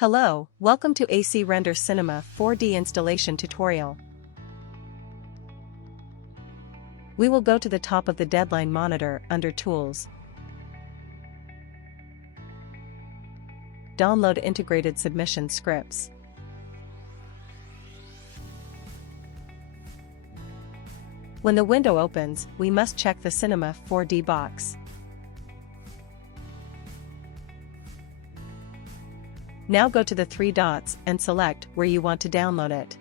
Hello, welcome to ACRender Cinema 4D installation tutorial. We will go to the top of the deadline monitor under Tools. Download integrated submission scripts. When the window opens, we must check the Cinema 4D box. Now go to the three dots and select where you want to download it.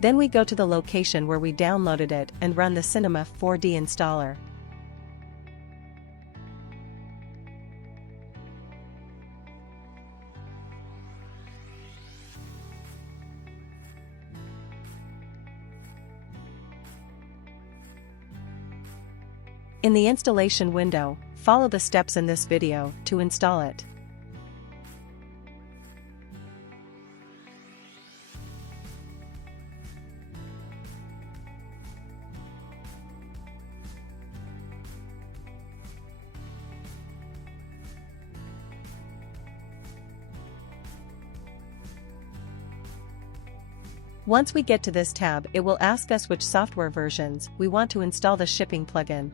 Then we go to the location where we downloaded it and run the Cinema 4D installer. In the installation window, follow the steps in this video to install it. Once we get to this tab, it will ask us which software versions we want to install the shipping plugin.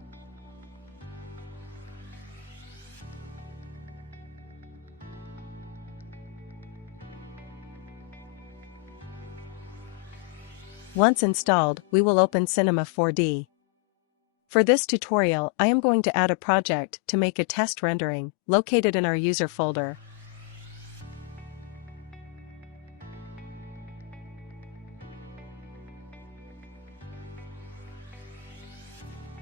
Once installed, we will open Cinema 4D. For this tutorial, I am going to add a project to make a test rendering, located in our user folder.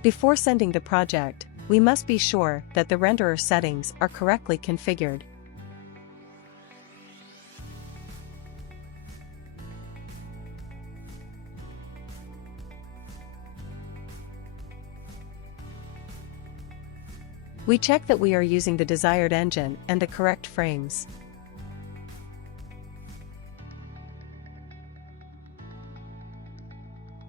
Before sending the project, we must be sure that the renderer settings are correctly configured. We check that we are using the desired engine and the correct frames.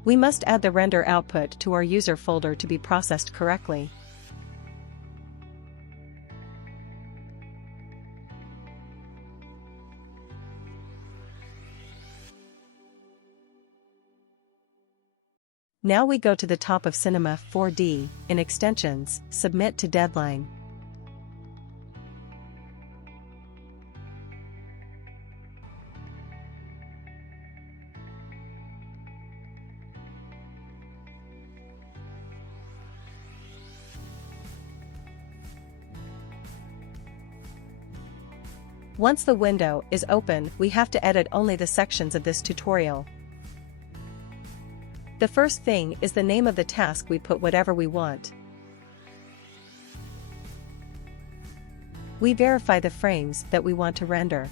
We must add the render output to our user folder to be processed correctly. Now we go to the top of Cinema 4D, in Extensions, Submit to Deadline. Once the window is open, we have to edit only the sections of this tutorial. The first thing is the name of the task. We put whatever we want. We verify the frames that we want to render.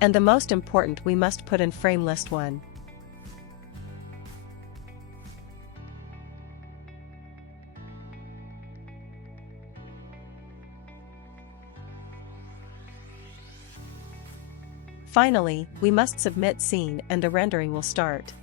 And the most important, we must put in frame list 1. Finally, we must submit scene and the rendering will start.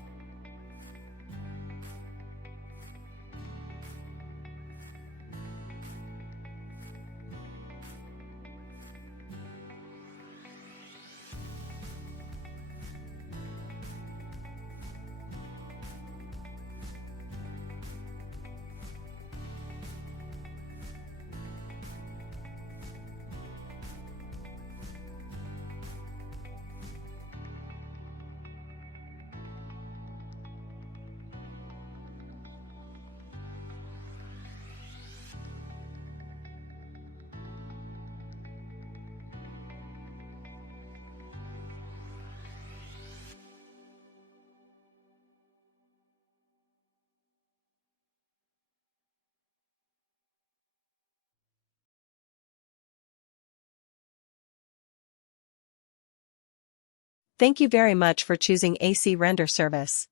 Thank you very much for choosing ACRender service.